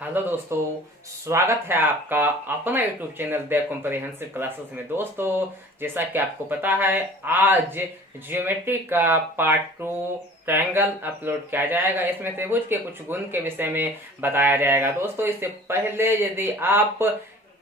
Hello दोस्तों, स्वागत है आपका अपना YouTube channel the comprehensive classes में। दोस्तों, जैसा कि आपको पता है, आज ज्योमेट्री का पार्ट 2 ट्रायंगल अपलोड किया जाएगा। इसमें त्रिभुज के कुछ गुण के विषय में बताया जाएगा। दोस्तों, इससे पहले यदि आप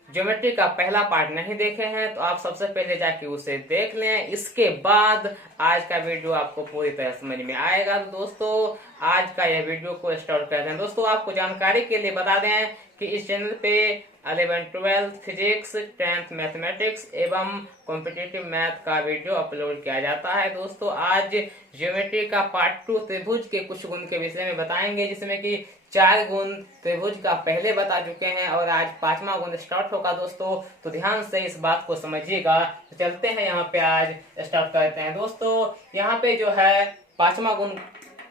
ज्योमेट्री का पहला पार्ट नहीं देखे हैं तो आप सबसे पहले जाके उसे देख लें। इसके बाद आज का वीडियो आपको पूरी तरह समझ में आएगा। तो दोस्तों, आज का यह वीडियो को स्टार्ट करते हैं। दोस्तों, आपको जानकारी के लिए बता दें कि इस चैनल पे 11, 12 फिजिक्स, 10th मैथमेटिक्स एवं कॉम्पिटिटिव मैथ का वीडियो अपलोड किया जाता है। दोस्तों, आज ज्योमेट्री का पार्ट 2 त्रिभुज के कुछ गुण के विषय में बताएंगे, जिसमें कि 4 गुण त्रिभुज का पहले बता चुके हैं और आज 5वां गुण स्टार्ट होगा। दोस्तों, तो ध्यान से इस बात को समझिएगा। तो चलते हैं, यहाँ पे आज स्टार्ट करते हैं। दोस्तों, यहाँ पे जो है 5वां गुण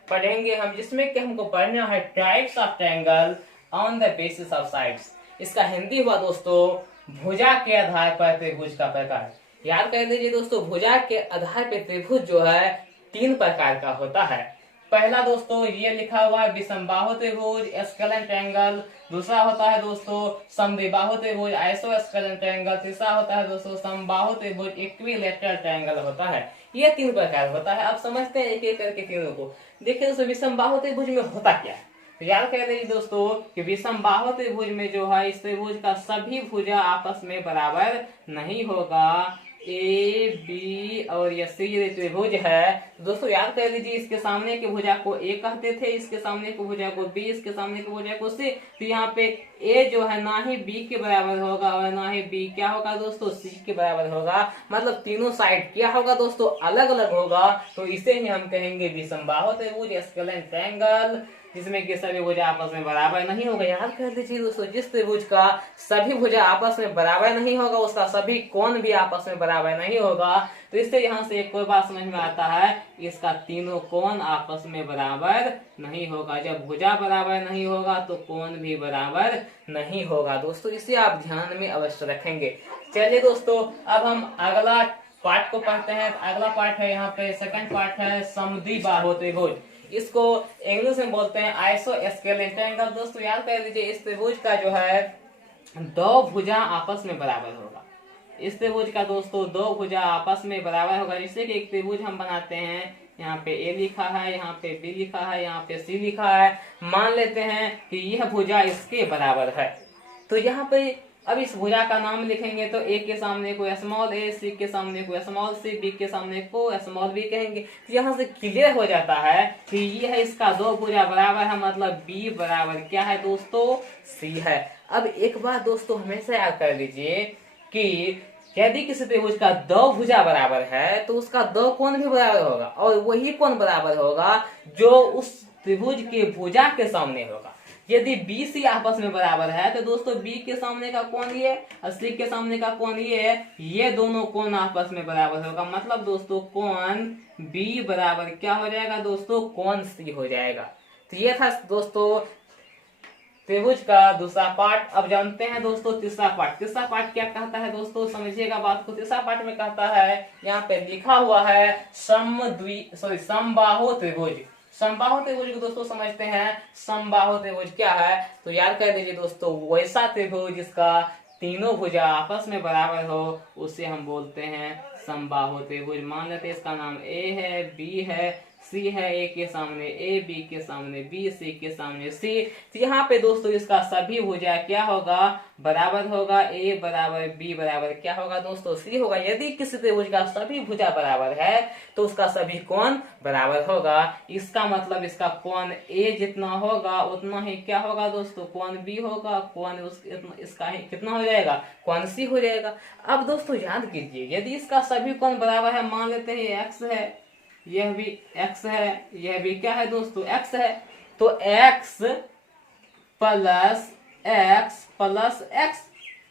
पढ़ेंगे हम, जिसमें कि हमको पढ़ना है types of triangle on the basis of sides. इसका हिंदी हुआ दोस्तों भुजा के आधार पर त्रिभुज का प्रकार। याद कर लीजिए दोस्तों, भुजा के आधार पर त्रिभुज जो है 3 प्रकार का होता है। पहला दोस्तों ये लिखा हुआ है विषमबाहु त्रिभुज, स्केलन ट्रायंगल। दूसरा होता है दोस्तों समद्विबाहु त्रिभुज, आइसोस्केलन ट्रायंगल। तीसरा होता है दोस्तों समबाहु त्रिभुज, इक्विलैटरल ट्रायंगल होता है। ये 3 प्रकार होता है। अब समझते हैं एक एक करके तीनों को। देखिए दोस्तों, विषमबाहु त्रिभुज में होता क्या है, तो याद कर लीजिए दोस्तों कि विषमबाहु त्रिभुज में जो है, इस त्रिभुज का सभी भुजा आपस में बराबर नहीं होगा। ए बी और ये सी त्रिभुज है। दोस्तों याद कर लीजिए, इसके सामने की भुजा को ए कहते थे, इसके सामने की भुजा को बी, इसके सामने की भुजा को सी। तो यहाँ पे ए जो है ना ही बी के बराबर होगा और ना ही बी क्या होगा दोस्तों, सी के बराबर होगा। मतलब तीनों साइड क्या होगा दोस्तों, अलग अलग होगा। तो इसे ही हम कहेंगे विषमबाहु त्रिभुज, स्केलन ट्रायंगल, जिसमें कि सभी भुजा आपस में बराबर नहीं होगा। याद कर लीजिए दोस्तों, जिस त्रिभुज का सभी भुजा आपस में बराबर नहीं होगा, उसका सभी कोण भी आपस में बराबर नहीं होगा। तो इससे यहाँ से एक कोई बात समझ में आता है, इसका तीनों कोण आपस में बराबर नहीं होगा। जब भुजा बराबर नहीं होगा तो कोण भी बराबर नहीं होगा। दोस्तों, इसे आप ध्यान में अवश्य रखेंगे। चलिए दोस्तों, अब हम अगला पार्ट को पढ़ते हैं। अगला पार्ट है यहाँ पे, सेकंड पार्ट है समद्विबाहु त्रिभुज। इसको इंग्लिश में बोलते हैं आइसोस्केलन ट्रायंगल। दोस्तों याद कर लीजिए, इस त्रिभुज का जो है 2 भुजा आपस में बराबर होगा। इस त्रिभुज का दोस्तों 2 भुजा आपस में बराबर होगा। जैसे कि एक त्रिभुज हम बनाते हैं, यहाँ पे ए लिखा है, यहाँ पे बी लिखा है, यहाँ पे सी लिखा है। मान लेते हैं कि यह भुजा इसके बराबर है। तो यहाँ पे अब इस भुजा का नाम लिखेंगे तो ए के सामने को स्मॉल ए, सी के सामने को स्मॉल सी, बी के सामने को स्मॉल बी कहेंगे। तो यहाँ से क्लियर हो जाता है कि ये है इसका 2 भुजा बराबर है, मतलब बी बराबर क्या है दोस्तों, सी है। अब एक बात दोस्तों हमेशा याद कर लीजिए कि यदि किसी त्रिभुज का 2 भुजा बराबर है तो उसका 2 कोण भी बराबर होगा, और वही कोण बराबर होगा जो उस त्रिभुज के भुजा के सामने होगा। यदि बी सी आपस में बराबर है तो दोस्तों बी के सामने का कोण ये और सी के सामने का कोण ये है, ये दोनों कोण आपस में बराबर होगा। मतलब दोस्तों कोण बी बराबर क्या हो जाएगा दोस्तों, कोण सी हो जाएगा। तो ये था दोस्तों त्रिभुज का दूसरा पार्ट। अब जानते हैं दोस्तों तीसरा पार्ट। तीसरा पार्ट क्या कहता है दोस्तों, समझिएगा बात को। तीसरा पार्ट में कहता है, यहाँ पे लिखा हुआ है समबाहु त्रिभुज। समबाहु त्रिभुज को दोस्तों समझते हैं। समबाहु त्रिभुज क्या है, तो याद कर लीजिए दोस्तों, वैसा त्रिभुज जिसका तीनों भुजा आपस में बराबर हो उसे हम बोलते हैं समबाहु त्रिभुज। मान लेते हैं इसका नाम ए है, बी है, सी है। ए के सामने ए, बी के सामने बी, सी के सामने सी। तो यहाँ पे दोस्तों इसका सभी भुजा क्या होगा, बराबर होगा। ए बराबर बी बराबर क्या होगा दोस्तों, सी होगा। यदि किसी त्रिभुज का सभी भुजा बराबर है तो उसका सभी कोण बराबर होगा। इसका मतलब इसका कोण ए जितना होगा उतना ही क्या होगा दोस्तों, कोण बी होगा। कोण इसका ही कितना हो जाएगा, कोण सी हो जाएगा। अब दोस्तों याद कीजिए, यदि इसका सभी कोण बराबर है, मान लेते हैं एक्स है, यह भी x है, यह भी क्या है दोस्तों, x है। तो x प्लस x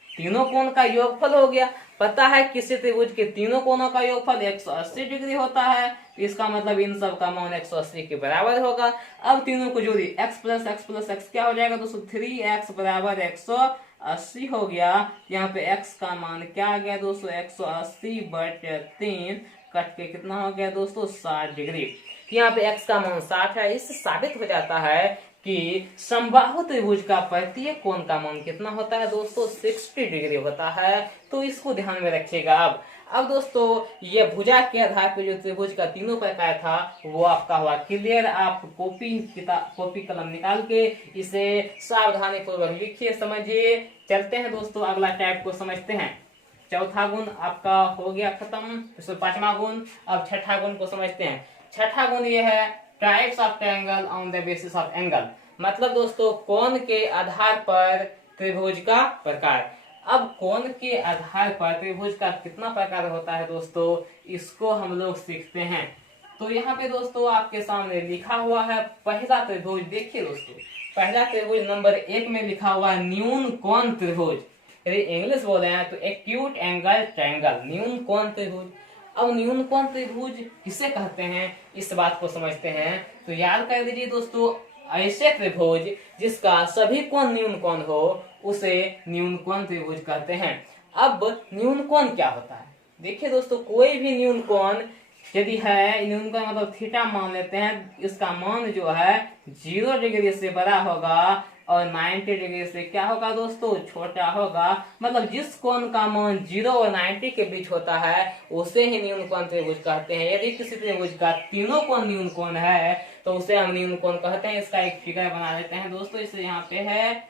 तीनों कोण का योगफल हो गया। पता है किसी त्रिभुज के तीनों कोणों का योगफल 180 डिग्री होता है। इसका मतलब इन सब का मान 180 के बराबर होगा। अब तीनों को जोड़ी, x प्लस x क्या हो जाएगा दोस्तों, 3x बराबर 180 हो गया। यहाँ पे x का मान क्या आ गया दोस्तों, 180/3 कट के कितना हो गया दोस्तों, 60 डिग्री। यहाँ पे x का मान 60 है। इससे साबित हो जाता है कि समबाहु त्रिभुज का प्रत्येक कोण का मान कितना होता है दोस्तों, 60 डिग्री होता है। तो इसको ध्यान में रखिएगा। अब दोस्तों ये भुजा के आधार पर जो त्रिभुज का तीनों प्रकार था वो आपका हुआ क्लियर। आप कॉपी कलम निकाल के इसे सावधानी पूर्वक लिखिए, समझिए। चलते हैं दोस्तों अगला टाइप को समझते हैं। चौथा गुण आपका हो गया खत्म, इसमें 5वां गुण। अब छठा गुण को समझते हैं। छठा गुण ये है types of triangle on the basis of angle, मतलब दोस्तों कोण के आधार पर त्रिभुज का प्रकार। अब कोण के आधार पर त्रिभुज का कितना प्रकार होता है दोस्तों, इसको हम लोग सीखते हैं। तो यहाँ पे दोस्तों आपके सामने लिखा हुआ है पहला त्रिभुज। देखिए दोस्तों, पहला त्रिभुज नंबर 1 में लिखा हुआ है न्यून कोण त्रिभुज। यदि इंग्लिश बोल रहे हैं तो एक्यूट एंगल ट्रायंगल, न्यून कोण त्रिभुज। अब न्यून कोण त्रिभुज किसे कहते हैं, इस बात को समझते हैं। तो याद कर लीजिए दोस्तों, ऐसे त्रिभुज जिसका सभी कोण न्यून कोण हो उसे न्यून कोण त्रिभुज कहते हैं। अब न्यून कोण क्या होता है, देखिए दोस्तों, कोई भी न्यून कोण यदि है, न्यून कोण मतलब थीटा मान लेते हैं, इसका मान जो है 0 डिग्री से बड़ा होगा और 90 डिग्री से क्या होगा दोस्तों, छोटा होगा। मतलब जिस कोण का मान 0 और 90 के बीच होता है उसे ही न्यून कोण त्रिभुज कहते हैं। यदि किसी त्रिभुज का तीनों कोण न्यून कोण है तो उसे हम न्यून कोण कहते हैं। इसका एक फिगर बना लेते हैं दोस्तों। इसे यहाँ पे है,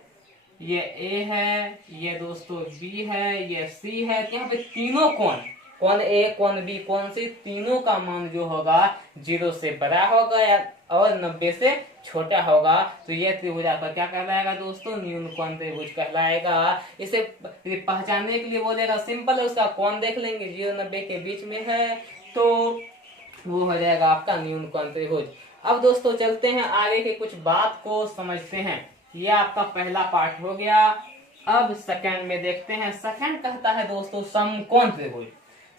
ये ए है, ये दोस्तों बी है, ये सी है। यहाँ पे तीनों कोण, कोण ए, कोण बी, कोण सी, तीनों का मान जो होगा 0 से बड़ा होगा या और 90 से छोटा होगा। तो यह त्रिभुज आपका क्या कहलाएगा दोस्तों, न्यून कोण त्रिभुज कहलाएगा। इसे पहचानने के लिए बोलेगा सिंपल है, उसका कोण देख लेंगे 0-90 के बीच में है तो वो हो जाएगा आपका न्यून कोण त्रिभुज। अब दोस्तों चलते हैं आगे के कुछ बात को समझते हैं। ये आपका पहला पार्ट हो गया। अब सेकंड में देखते हैं। सेकंड कहता है दोस्तों समकोण त्रिभुज।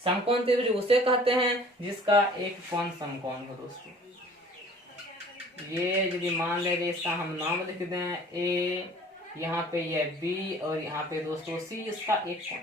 समकोण त्रिभुज उसे कहते हैं जिसका एक कोण समकोण हो दोस्तों। ये यदि मान लेंगे, इसका हम नाम लिख दें ए, यहाँ पे ये बी और यहाँ पे दोस्तों सी, इसका एक कोण,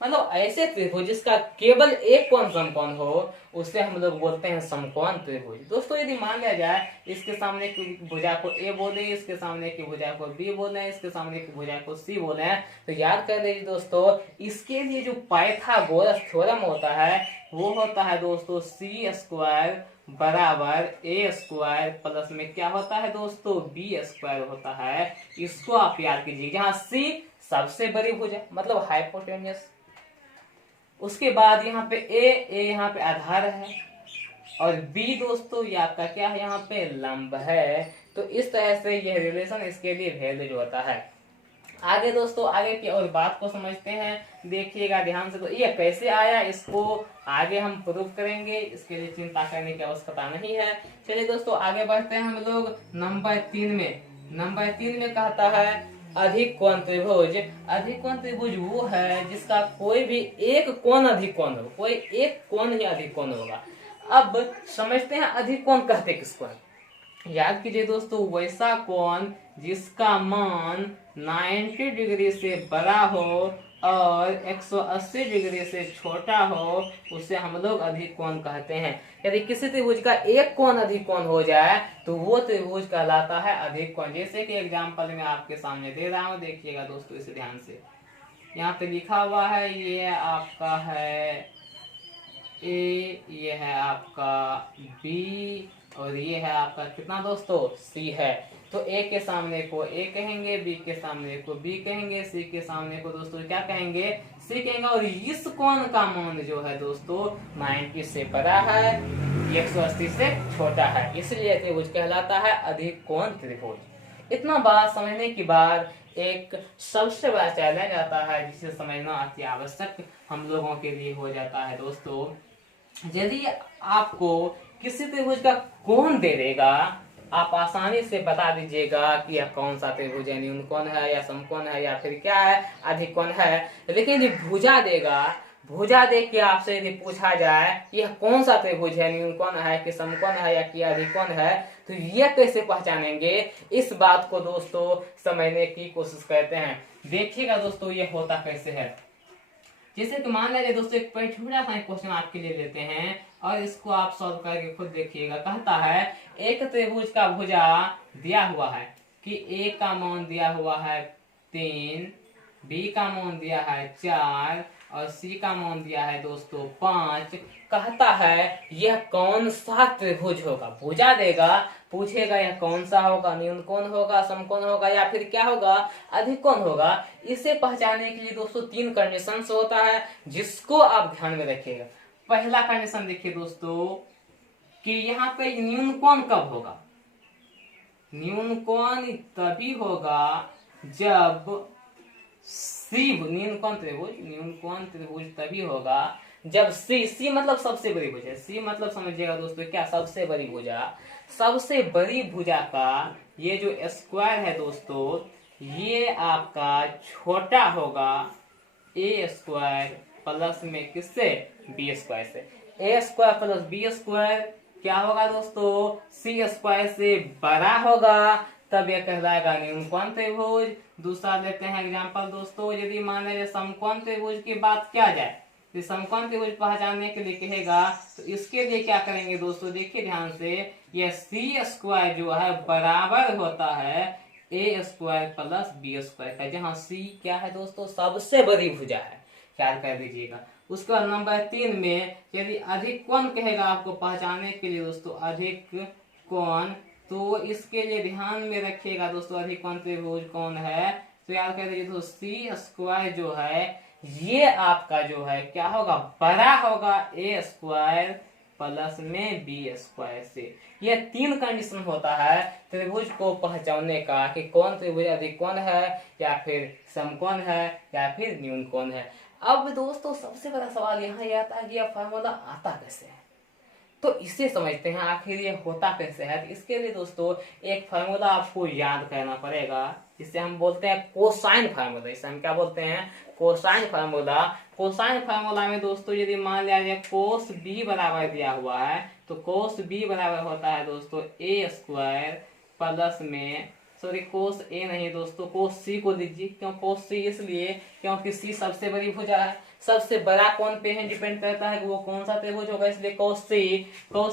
मतलब ऐसे त्रिभुज जिसका केवल एक कोण समकोण हो उसे हम लोग बोलते हैं समकोण त्रिभुज। दोस्तों यदि मान लिया जाए इसके सामने की भुजा को ए बोले, इसके सामने की भुजा को बी बोले, इसके सामने की भुजा को सी बोले, तो याद कर लीजिए दोस्तों, इसके लिए जो पाइथागोरस थ्योरम होता है वो होता है दोस्तों सी स्क्वायर बराबर ए स्क्वायर प्लस में क्या होता है दोस्तों, बी स्क्वायर होता है। इसको आप याद कीजिए, जहाँ सी सबसे बड़ी भुजा मतलब हाइपोटेन्यूस, उसके बाद यहाँ पे ए यहाँ पे आधार है और बी दोस्तों ये आपका क्या है, यहाँ पे लंब है। तो इस तरह से यह रिलेशन इसके लिए वैलिड होता है। आगे दोस्तों आगे की और बात को समझते हैं, देखिएगा ध्यान से। तो ये कैसे आया इसको आगे हम प्रूव करेंगे, इसके लिए चिंता करने की आवश्यकता नहीं है। चलिए दोस्तों आगे बढ़ते हैं हम लोग नंबर 3 में। नंबर 3 में कहता है अधिक कोण त्रिभुज। अधिक कोण त्रिभुज वो है जिसका कोई भी एक कोण अधिक कोण हो, कोई एक कोण ही अधिक कोण होगा। अब समझते हैं अधिक कोण कहते किसको है। याद कीजिए दोस्तों, वैसा कोण जिसका मान 90 डिग्री से बड़ा हो और 180 डिग्री से छोटा हो उसे हम लोग अधिक कोण कहते हैं। यदि किसी त्रिभुज का एक कोण अधिक कोण हो जाए तो वो त्रिभुज कहलाता है अधिक कोण। जैसे कि एग्जांपल में आपके सामने दे रहा हूं, देखिएगा दोस्तों इसे ध्यान से। यहाँ पे लिखा हुआ है ये आपका है ए, ये है आपका बी और ये है आपका कितना दोस्तों, सी है। तो ए के सामने को ए कहेंगे, बी के सामने को बी कहेंगे, सी के सामने को दोस्तों क्या कहेंगे, सी कहेंगे। और इस कोण का मान जो है दोस्तों 90 से बड़ा है, 180 से छोटा है, इसलिए त्रिभुज कहलाता है अधिक कोण त्रिभुज। इतना बात समझने के बाद एक सबसे बड़ा चैलेंज आता है जिसे समझना अति आवश्यक हम लोगों के लिए हो जाता है दोस्तों। यदि आपको किसी त्रिभुज का कोण दे देगा, आप आसानी से बता दीजिएगा कि यह कौन सा त्रिभुज है, न्यून कोण है या समकोण है या फिर क्या है, अधिक कोण है। लेकिन यदि भुजा देगा, भुजा दे के आपसे यदि पूछा जाए यह कौन सा त्रिभुज है, न्यून कोण है कि समकोण है या कि अधिक कोण है, तो यह कैसे पहचानेंगे, इस बात को दोस्तों समझने की कोशिश करते हैं। देखिएगा दोस्तों ये होता कैसे है। जैसे कि मान लीजिए दोस्तों एक छोटा सा क्वेश्चन आपके लिए लेते हैं और इसको आप सॉल्व करके खुद देखिएगा। कहता है एक त्रिभुज का भुजा दिया हुआ है, कि ए का मान दिया हुआ है 3, बी का मान दिया है 4 और सी का मान दिया है दोस्तों 5। कहता है यह कौन सा त्रिभुज होगा, भुजा देगा, पूछेगा यह कौन सा होगा, न्यून कोण होगा, समकोण होगा या फिर क्या होगा, अधिक कोण होगा। इसे पहचानने के लिए दोस्तों 3 कंडीशन होता है जिसको आप ध्यान में रखिएगा। पहला कंडीशन देखिए दोस्तों कि यहाँ पे न्यून कोण कब होगा, न्यून कोण तभी होगा जब न्यून कोण त्रिभुज तभी होगा जब सी मतलब सबसे बड़ी भुजा, सी मतलब समझिएगा दोस्तों क्या, सबसे बड़ी भुजा। सबसे बड़ी भुजा का ये जो स्क्वायर है दोस्तों, ये आपका छोटा होगा ए स्क्वायर प्लस में किससे, बी स्क्वायर से। ए स्क्वायर प्लस बी स्क्वायर क्या होगा दोस्तों, सी स्क्वायर से बड़ा होगा, तब यह कहलाएगा न्यून कोण त्रिभुज। दूसरा लेते हैं एग्जांपल दोस्तों, यदि मान लीजिए समकोण त्रिभुज की बात किया जाए, तो समकोण त्रिभुज पहचानने के लिए कहेगा तो इसके लिए क्या करेंगे दोस्तों, देखिए ध्यान से, यह सी स्क्वायर जो है बराबर होता है A square plus B square का, जहाँ सी क्या है दोस्तों, सबसे बड़ी भुजा है, ख्याल कर दीजिएगा। उसके बाद नंबर 3 में यदि अधिक कोण कहेगा आपको पहचानने के लिए दोस्तों, अधिक कोण, तो इसके लिए ध्यान में रखिएगा दोस्तों अधिक कोण त्रिभुज कौन है, तो याद कर दीजिए दोस्तों सी स्क्वायर जो है ये आपका जो है क्या होगा, बड़ा होगा ए स्क्वायर प्लस में बी स्क्वायर से। ये 3 कंडीशन होता है त्रिभुज को पहचानने का कि कौन त्रिभुज अधिक कोण है या फिर समकोण है या फिर न्यून कोण है। अब दोस्तों सबसे बड़ा सवाल यहाँ ये आता है कि यह फार्मूला आता कैसे है, तो इसे समझते हैं आखिर ये होता कैसे है। तो इसके लिए दोस्तों एक फार्मूला आपको याद करना पड़ेगा, जिसे हम बोलते हैं कोसाइन फार्मूला। इसे हम क्या बोलते हैं, कोसाइन फार्मूला। कोसाइन फार्मूला में दोस्तों यदि मान लिया जाए कोस बी बराबर दिया हुआ है, तो कोस बी बराबर होता है दोस्तों ए स्क्वायर प्लस में, सॉरी कोस ए नहीं दोस्तों, कोस सी को लीजिए। क्यों कोस सी, इसलिए क्योंकि सी सबसे बड़ी भुजा है, सबसे बड़ा कौन पे है डिपेंड करता है कि वो कौन सा त्रिभुज होगा, इसलिए कोस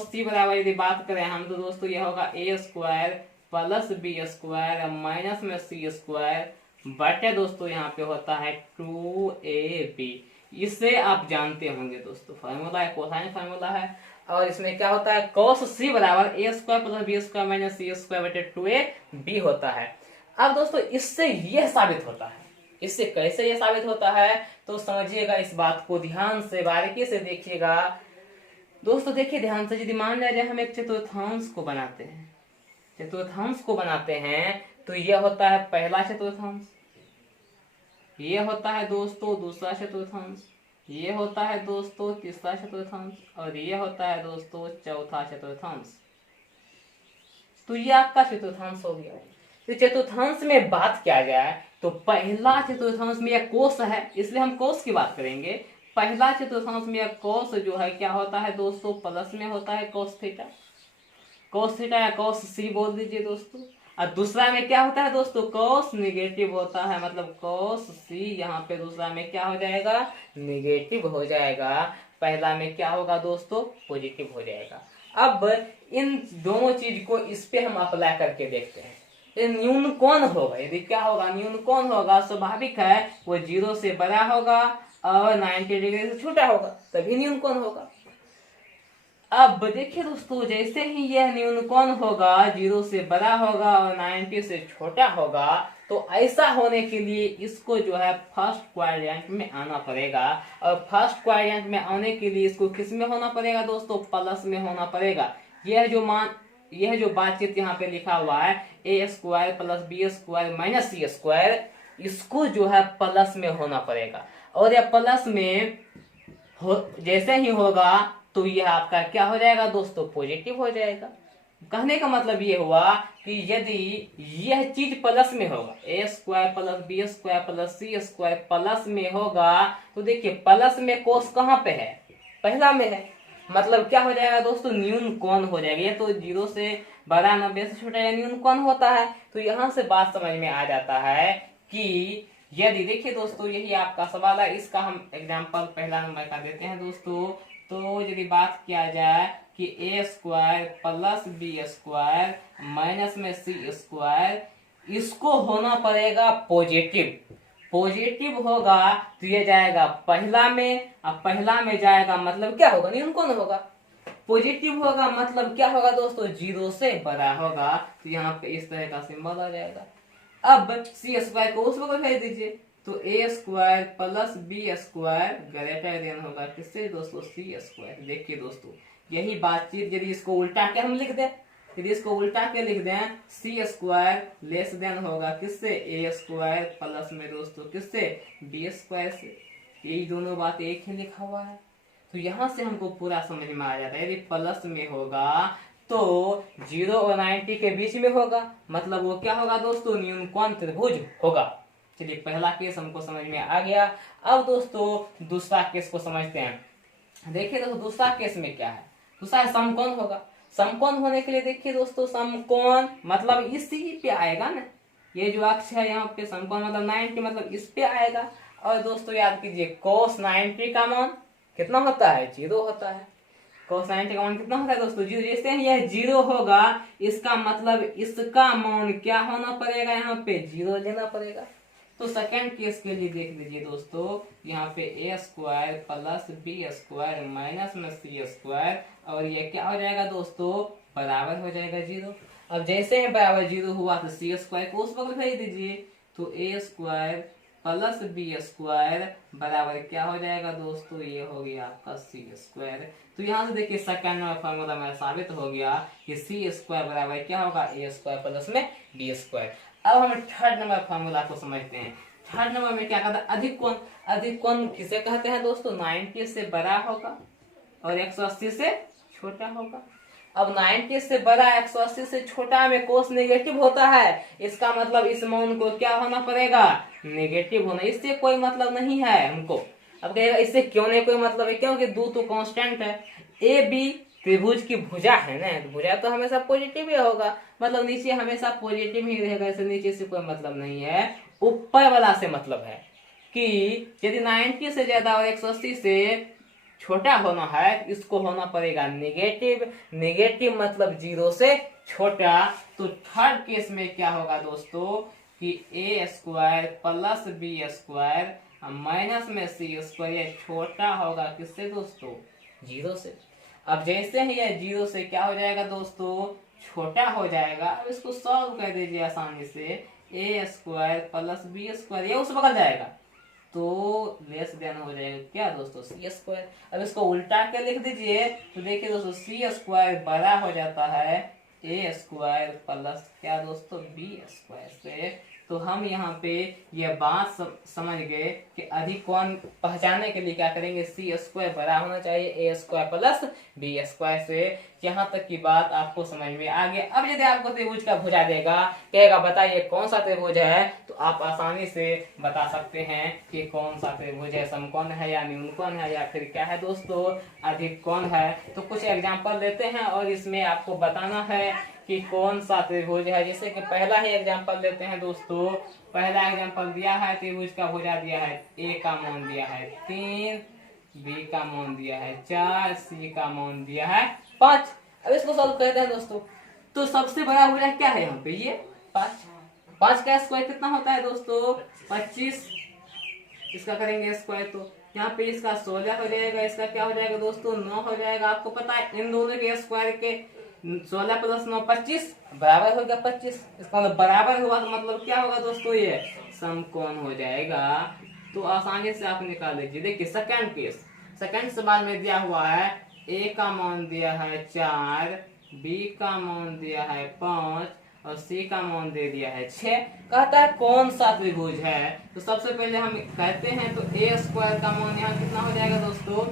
सी बराबर यदि बात करें हम तो दोस्तों यह होगा A square plus B square minus में सी स्क्वायर बटे दोस्तों यहाँ पे होता है 2ab। इसे आप जानते होंगे दोस्तों, फार्मूला है, कोसाइन फार्मूला है। और इसमें क्या होता है, cos c बराबर A square plus B square minus C square बटे 2ab होता है। अब दोस्तों इससे यह साबित होता है, इससे कैसे यह साबित होता है तो समझिएगा, इस बात को ध्यान से बारीकी से देखिएगा दोस्तों। देखिए ध्यान से, यदि मान लिया जाए हम एक चतुर्थांश को बनाते हैं, चतुर्थांश को बनाते हैं तो यह होता है पहला चतुर्थांश, ये होता है दोस्तों दूसरा चतुर्थांश, ये होता है दोस्तों तीसरा चतुर्थांश और ये होता है दोस्तों चौथा चतुर्थांश। तो ये आपका चतुर्थांश हो गया। तो चतुर्थांश में बात किया जाए तो पहला चतुर्थांश में यह कोस है, इसलिए हम कोस की बात करेंगे। पहला चतुर्थांश में यह कोस जो है क्या होता है दोस्तों, प्लस में होता है कोस थीटा, कोस थीटा या कोस सी बोल दीजिए दोस्तों। और दूसरा में क्या होता है दोस्तों, कोस निगेटिव होता है, मतलब कोस सी यहाँ पे दूसरा में क्या हो जाएगा, निगेटिव हो जाएगा। पहला में क्या होगा दोस्तों, पॉजिटिव हो जाएगा। अब इन दोनों चीज को इस पे हम अप्लाई करके देखते हैं। ये न्यून कोण होगा, यदि क्या होगा, न्यून कोण होगा, स्वाभाविक है वो 0 से बड़ा होगा और 90 डिग्री से छोटा होगा, तभी न्यून कोण होगा। अब देखिए दोस्तों, जैसे ही यह न्यून कोण होगा 0 से बड़ा होगा और 90 से छोटा होगा, तो ऐसा होने के लिए इसको जो है फर्स्ट क्वाड्रेंट में आना पड़ेगा। और फर्स्ट क्वाड्रेंट में आने के लिए इसको किस में होना पड़ेगा दोस्तों, प्लस में होना पड़ेगा। यह जो बातचीत यहाँ पे लिखा हुआ है A square plus B square minus C square, इसको जो है प्लस में होना पड़ेगा। और यह प्लस में जैसे ही होगा तो यह आपका क्या हो जाएगा दोस्तों, पॉजिटिव हो जाएगा। कहने का मतलब ये हुआ कि यदि यह चीज प्लस में होगा, A square plus B square plus C square plus में होगा, तो देखिए प्लस में कोस कहाँ पे है, पहला में है, मतलब क्या हो जाएगा दोस्तों, न्यून कोण हो जाएगा। ये तो 0 से बड़ा 90 से छोटा न्यून कोण होता है। तो यहाँ से बात समझ में आ जाता है कि यदि देखिए दोस्तों, यही आपका सवाल है, इसका हम एग्जाम्पल पहला नंबर का देते हैं दोस्तों। तो यदि बात किया जाए कि A square plus B square minus में सी स्क्वायर, इसको होना पड़ेगा पॉजिटिव। पॉजिटिव होगा तो ये जाएगा पहला में, अब पहला में जाएगा मतलब क्या होगा, न्यून कौन होगा, पॉजिटिव होगा मतलब क्या होगा दोस्तों, 0 से बड़ा होगा। तो यहाँ पे इस तरह का सिंबल आ जाएगा। अब सी स्क्वायर को उस वक्त भेज दीजिए, तो A square plus B square greater than होगा किससे दोस्तों, सी स्क्वायर। देखिए दोस्तों यही बातचीत, यदि इसको उल्टा के हम लिख दें, यदि इसको उल्टा के लिख दें, सी स्क्वायर लेस देन होगा किससे, ए स्क्वायर प्लस में दोस्तों किससे, बी स्क्वायर से। यही दोनों बात एक ही लिखा हुआ है। तो यहां से हमको पूरा समझ में आ जाता है। यदि प्लस में होगा तो 0 और 90 के बीच में होगा, मतलब वो क्या होगा दोस्तों, न्यून कोण त्रिभुज होगा। चलिए पहला केस हमको समझ में आ गया। अब दोस्तों दूसरा केस को समझते हैं। देखिए दोस्तों दूसरा केस में क्या है, दूसरा समकोण होगा। समकोण होने के लिए देखिए दोस्तों, समकोण मतलब इसी पे आएगा ना, ये जो अक्ष है यहाँ पे समकोण मतलब 90 मतलब इस पे आएगा। और दोस्तों याद कीजिए cos 90 का मान कितना होता है, 0 होता है। cos 90 का मान कितना होता है दोस्तों, 0। जैसे ही यह 0 होगा इसका मतलब इसका मान क्या होना पड़ेगा, यहाँ पे 0 लेना पड़ेगा। तो सेकंड केस के लिए देख लीजिए दोस्तों, यहाँ पे A square plus B square minus में सी स्क्वायर, और ये क्या हो जाएगा दोस्तों, बराबर हो जाएगा 0। अब जैसे ही बराबर 0 हुआ तो सी स्क्वायर को उस वक्त भेज दीजिए, तो A square plus B square बराबर क्या हो जाएगा दोस्तों, ये हो गया आपका सी स्क्वायर। तो यहाँ से देखिए सेकंड नंबर फॉर्मूला मेरा साबित हो गया कि सी स्क्वायर बराबर क्या होगा, ए स्क्वायर प्लस में बी स्क्वायर। अब हम थर्ड नंबर फॉर्मूला को समझते हैं। थर्ड नंबर में क्या कहता है, अधिक कोण। अधिक कोण किसे कहते हैं दोस्तों, 90 से बड़ा होगा और 180 से छोटा होगा। अब 90 से बड़ा 180 से छोटा में कोस नेगेटिव होता है, इसका मतलब इस मान को क्या होना पड़ेगा, नेगेटिव होना। इससे कोई मतलब नहीं है हमको। अब कहेगा इससे क्यों नहीं कोई मतलब है, क्योंकि दो तो कांस्टेंट है। ए बी त्रिभुज की भुजा है ना, तो भुजा तो हमेशा पॉजिटिव ही होगा, मतलब नीचे हमेशा पॉजिटिव ही रहेगा। इससे नीचे से कोई मतलब नहीं है, ऊपर वाला से मतलब है कि यदि 90 से ज्यादा और 180 से छोटा होना है, इसको होना पड़ेगा नेगेटिव। नेगेटिव मतलब 0 से छोटा। तो थर्ड केस में क्या होगा दोस्तों कि A square plus B square minus में सी स्क्वायर छोटा होगा किससे दोस्तों, 0 से। अब जैसे ही ये 0 से क्या हो जाएगा दोस्तों, छोटा हो जाएगा। अब इसको सॉल्व कर दीजिए आसानी से, ए स्क्वायर प्लस बी स्क्वायर ये उस बगल जाएगा तो लेस देन हो जाएगा क्या दोस्तों, सी स्क्वायर। अब इसको उल्टा के लिख दीजिए, तो देखिए दोस्तों सी स्क्वायर बड़ा हो जाता है ए स्क्वायर प्लस क्या दोस्तों, बी स्क्वायर से। तो हम यहाँ पे ये बात समझ गए कि अधिक कोण पहचानने के लिए क्या करेंगे, सी स्क्वायर बड़ा होना चाहिए ए स्क्वायर प्लस बी स्क्वायर से। यहाँ तक की बात आपको समझ में आ गया। अब यदि आपको त्रिभुज का भुजा देगा, कहेगा बताइए कौन सा त्रिभुज है, तो आप आसानी से बता सकते हैं कि कौन सा त्रिभुज है, समकोण है या न्यूनकोण है या फिर क्या है दोस्तों, अधिक कोण है। तो कुछ एग्जाम्पल लेते हैं और इसमें आपको बताना है कि कौन सा त्रिभुज है। जैसे कि पहला ही एग्जांपल लेते हैं दोस्तों। पहला एग्जांपल दिया है, त्रिभुज का भुजा दिया है, ए का मान दिया है 3, बी का मान दिया है 4, सी का मान दिया है 5। अब इसको सॉल्व करते हैं दोस्तों। तो सबसे बड़ा भुजा क्या है यहाँ पे, ये 5। 5 का स्क्वायर कितना होता है दोस्तों, 25। इसका करेंगे स्क्वायर तो यहाँ पे इसका 16 हो जाएगा, इसका क्या हो जाएगा दोस्तों, 9 हो जाएगा। आपको पता है इन दोनों के स्क्वायर के 16 प्लस 9 25 बराबर होगा 25। इसका मतलब बराबर हुआ तो मतलब क्या होगा दोस्तों, ये समकोण हो जाएगा। तो आसानी से आप निकाल लीजिए। देखिए सेकंड केस, सेकंड सवाल में दिया हुआ है ए का मान दिया है 4, बी का मान दिया है 5 और सी का मान दे दिया है 6। कहता है कौन सा त्रिभुज है। तो सबसे पहले हम कहते हैं तो ए स्क्वायर का मान यहाँ कितना हो जाएगा दोस्तों,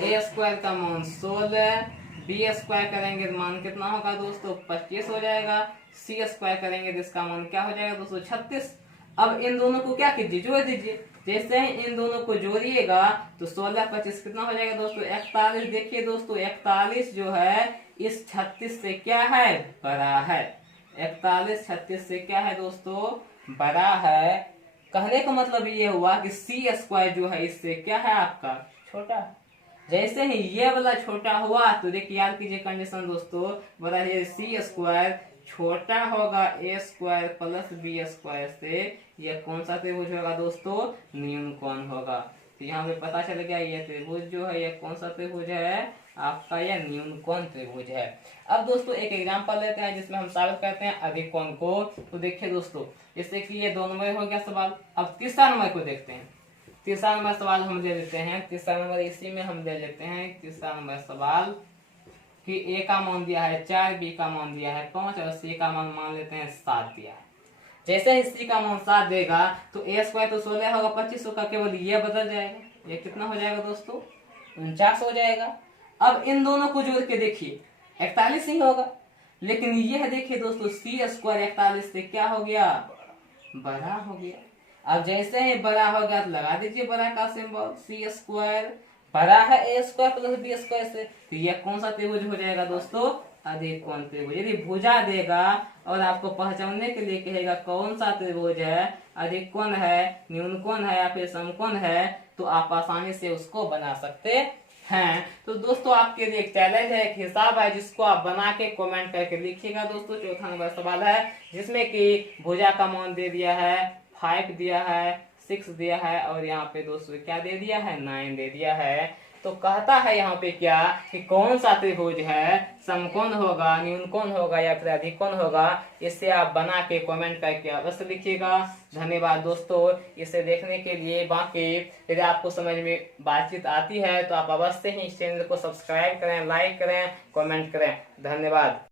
ए स्क्वायर का मान 16, बी स्क्वायर करेंगे तो मान कितना होगा दोस्तों, 25 हो जाएगा। सी स्क्वायर करेंगे तो इसका मान क्या हो जाएगा दोस्तों, 36। अब इन दोनों को क्या कीजिए, जोड़ दीजिए। जैसे ही इन दोनों को जोड़िएगा तो 16 25 कितना हो जाएगा दोस्तों, 41। देखिए दोस्तों 41 जो है इस 36 से क्या है, बड़ा है। 41 36 से क्या है दोस्तों, बड़ा है। कहने का मतलब ये हुआ कि सी स्क्वायर जो है इससे क्या है आपका, छोटा। जैसे ही ये वाला छोटा हुआ तो देखिए याद कीजिए कंडीशन दोस्तों, बताइए सी स्क्वायर छोटा होगा A square plus B square से, यह कौन सा त्रिभुज होगा दोस्तों? न्यून कोण होगा। तो यहाँ पे पता चल गया ये त्रिभुज जो है यह कौन सा त्रिभुज है? आपका यह न्यून कोण त्रिभुज है। अब दोस्तों एक एग्जांपल लेते हैं जिसमें हम साबित करते हैं अधिक कोण को। तो देखिए दोस्तों, जैसे कि ये 2 नंबर हो गया सवाल। अब तीसरा नंबर को देखते हैं। तीसरा नंबर सवाल हम ले लेते हैं। तीसरा नंबर इसी में हम ले लेते हैं। तीसरा नंबर सवाल कि ए का मान दिया है 4, बी का मान दिया है 5 और सी का मान लेते हैं 7 दिया है। जैसे ही सी का मान 7 देगा तो ए स्क्वायर तो 16 होगा, 25 होगा, केवल ये बदल जाएगा। ये कितना हो जाएगा दोस्तों? 49 हो जाएगा। अब इन दोनों को जोड़ के देखिए 41 ही होगा। लेकिन यह देखिए दोस्तों, सी स्क्वायर 41 से क्या हो गया? बड़ा हो गया। अब जैसे ही बड़ा हो गया तो लगा दीजिए बड़ा का सिंबल। सी स्क्वायर बड़ा है A square plus B square से, तो यह कौन सा त्रिभुज हो जाएगा दोस्तों? अधिक कोण त्रिभुज। यदि भुजा देगा और आपको पहचानने के लिए कहेगा कौन सा त्रिभुज है, अधिक कोण है, न्यून कोण है या फिर समकोण है, तो आप आसानी से उसको बना सकते हैं। तो दोस्तों आपके लिए एक चैलेंज है, एक हिसाब है, जिसको आप बना के कमेंट करके लिखिएगा दोस्तों। चौथा नंबर सवाल है जिसमें कि भुजा का मान दे दिया है 5 दिया है, 6 दिया है और यहाँ पे दोस्तों क्या दे दिया है? 9 दे दिया है। तो कहता है यहाँ पे क्या कि कौन सा त्रिभुज है, समकोण होगा, न्यून कोण होगा या फिर अधिक कोण होगा? इसे आप बना के कमेंट करके अवश्य लिखिएगा। धन्यवाद दोस्तों इसे देखने के लिए। बाकी यदि आपको समझ में बातचीत आती है तो आप अवश्य ही इस चैनल को सब्सक्राइब करें, लाइक करें, कमेंट करें। धन्यवाद।